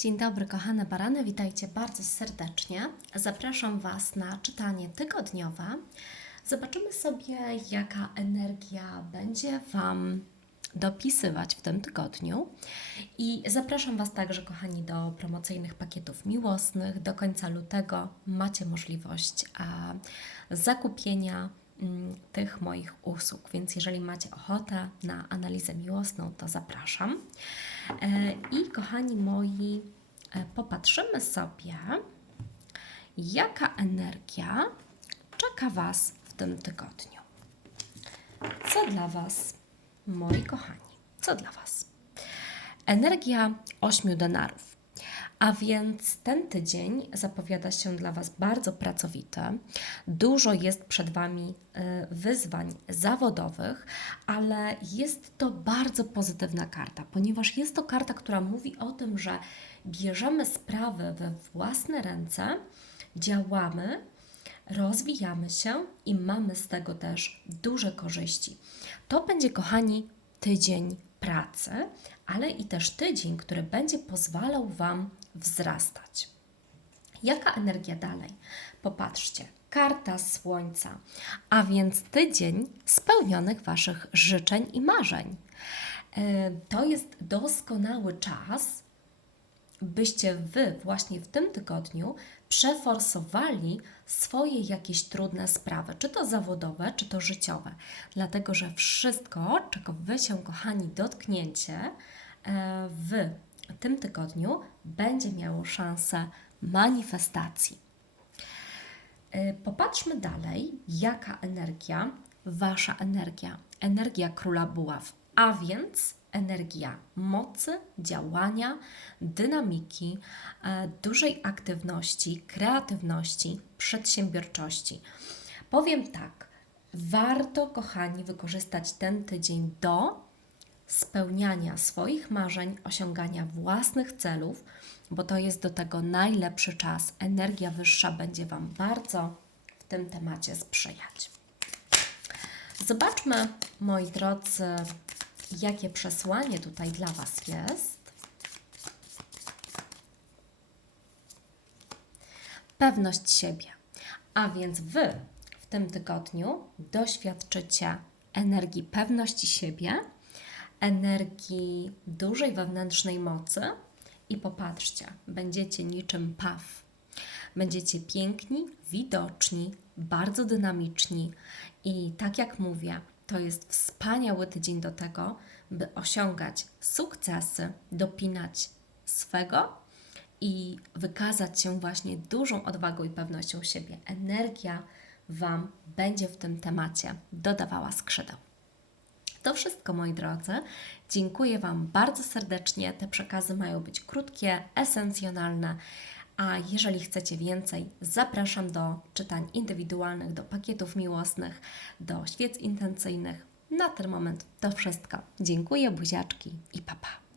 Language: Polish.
Dzień dobry, kochane barany, witajcie bardzo serdecznie. Zapraszam Was na czytanie tygodniowe. Zobaczymy sobie, jaka energia będzie Wam dopisywać w tym tygodniu. I zapraszam Was także, kochani, do promocyjnych pakietów miłosnych. Do końca lutego macie możliwość a, zakupienia tych moich usług, więc jeżeli macie ochotę na analizę miłosną, to zapraszam. E, I kochani moi, e, popatrzymy sobie, jaka energia czeka Was w tym tygodniu. Co dla Was, moi kochani? Co dla Was? Energia ośmiu denarów. A więc ten tydzień zapowiada się dla Was bardzo pracowity. Dużo jest przed Wami e, wyzwań zawodowych, ale jest to bardzo pozytywna karta, ponieważ jest to karta, która mówi o tym, że bierzemy sprawy we własne ręce, działamy, rozwijamy się i mamy z tego też duże korzyści. To będzie, kochani, tydzień pracy, ale i też tydzień, który będzie pozwalał Wam wzrastać. Jaka energia dalej? Popatrzcie, karta Słońca, a więc tydzień spełnionych Waszych życzeń i marzeń. E, To jest doskonały czas, byście Wy właśnie w tym tygodniu przeforsowali swoje jakieś trudne sprawy, czy to zawodowe, czy to życiowe. Dlatego, że wszystko, czego Wy się, kochani, dotknięcie e, w tym tygodniu, będzie miało szansę manifestacji. E, Popatrzmy dalej, jaka energia, Wasza energia, energia króla buław, a więc energia mocy, działania, dynamiki, e, dużej aktywności, kreatywności, przedsiębiorczości. Powiem tak, warto, kochani, wykorzystać ten tydzień do spełniania swoich marzeń, osiągania własnych celów, bo to jest do tego najlepszy czas. Energia wyższa będzie Wam bardzo w tym temacie sprzyjać. Zobaczmy, moi drodzy, jakie przesłanie tutaj dla Was jest. Pewność siebie. A więc Wy w tym tygodniu doświadczycie energii pewności siebie, energii dużej wewnętrznej mocy i popatrzcie, będziecie niczym paw. Będziecie piękni, widoczni, bardzo dynamiczni i tak jak mówię, to jest wspaniały tydzień do tego, by osiągać sukcesy, dopinać swego i wykazać się właśnie dużą odwagą i pewnością siebie. Energia Wam będzie w tym temacie dodawała skrzydeł. To wszystko, moi drodzy. Dziękuję Wam bardzo serdecznie. Te przekazy mają być krótkie, esencjonalne. A jeżeli chcecie więcej, zapraszam do czytań indywidualnych, do pakietów miłosnych, do świec intencyjnych. Na ten moment to wszystko. Dziękuję, buziaczki i papa. Pa.